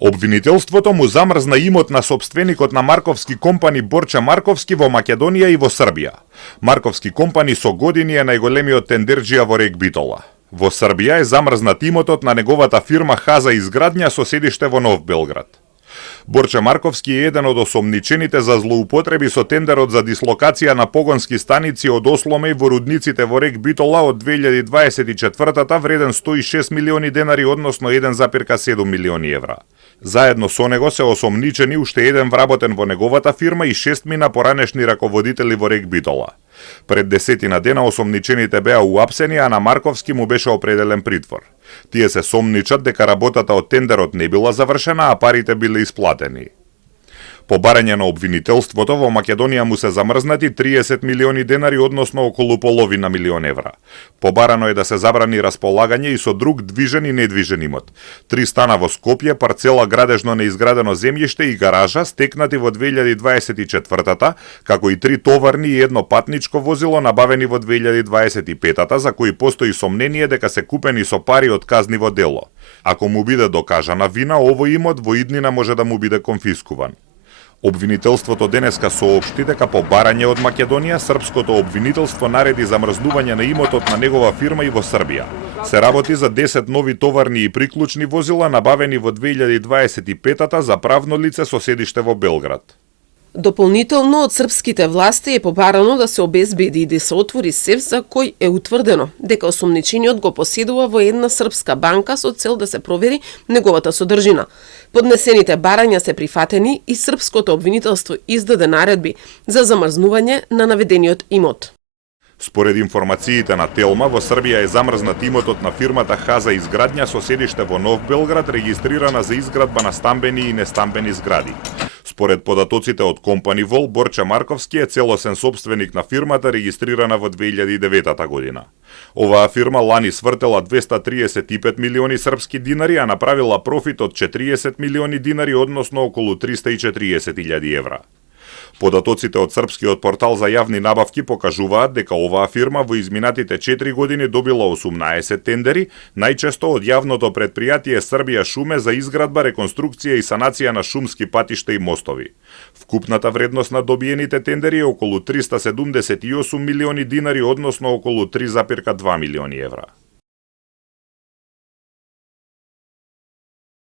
Обвинителството му замрзна имот на сопственикот на Марковски компани Борче Марковски во Македонија и во Србија. Марковски компани со години е најголемиот тендерџија во Рек Битола. Во Србија е замрзнат имотот на неговата фирма Хаза изградња со седиште во Нов Белград. Борче Марковски е еден од осомничените за злоупотреби со тендерот за дислокација на погонски станици од осломе во рудниците во Рек Битола од 2024 вреден 106 милиони денари, односно 1,7 милиони евра. Заедно со него се осомничени уште еден вработен во неговата фирма и 6 мина поранешни раководители во Рек Битола. Пред 10 дена осомничените беа уапсени, а на Марковски му беше определен притвор. Тие се сомничат дека работата од тендерот не била завршена, а парите биле исплатени. По барање на обвинителството, во Македонија му се замрзнати 30 милиони денари, односно околу половина милион евра. Побарано е да се забрани располагање и со друг движен и недвижен имот. 3 стана во Скопје, парцела градежно неизградено земјиште и гаража стекнати во 2024, како и 3 товарни и 1 патничко возило набавени во 2025, за кои постои сомнение дека се купени со пари од казниво дело. Ако му биде докажана вина, овој имот во иднина може да му биде конфискуван. Обвинителството денеска соопшти дека по барање од Македонија, српското обвинителство нареди замрзнување на имотот на негова фирма и во Србија. Се работи за 10 нови товарни и приклучни возила набавени во 2025 за правно лице со седиште во Белград. Дополнително од српските власти е побарано да се обезбеди и да се отвори сеф за кој е утврдено дека осомничениот го поседува во една српска банка со цел да се провери неговата содржина. Поднесените барања се прифатени и српското обвинителство издаде наредби за замрзнување на наведениот имот. Според информациите на Телма, во Србија е замрзнат имотот на фирмата Хаза изградња со седиште во Нов Белград, регистрирана за изградба на стамбени и нестамбени згради. Според податоците од компани Вол, Борче Марковски е целосен сопственик на фирмата, регистрирана во 2009 година. Оваа фирма лани свртела 235 милиони српски динари, а направила профит од 40 милиони динари, односно околу 340.000 евра. Податоците од српскиот портал за јавни набавки покажуваат дека оваа фирма во изминатите 4 години добила 18 тендери, најчесто од јавното предпријатие Србија шуме за изградба, реконструкција и санација на шумски патишта и мостови. Вкупната вредност на добиените тендери е околу 378 милиони динари, односно околу 3,2 милиони евра.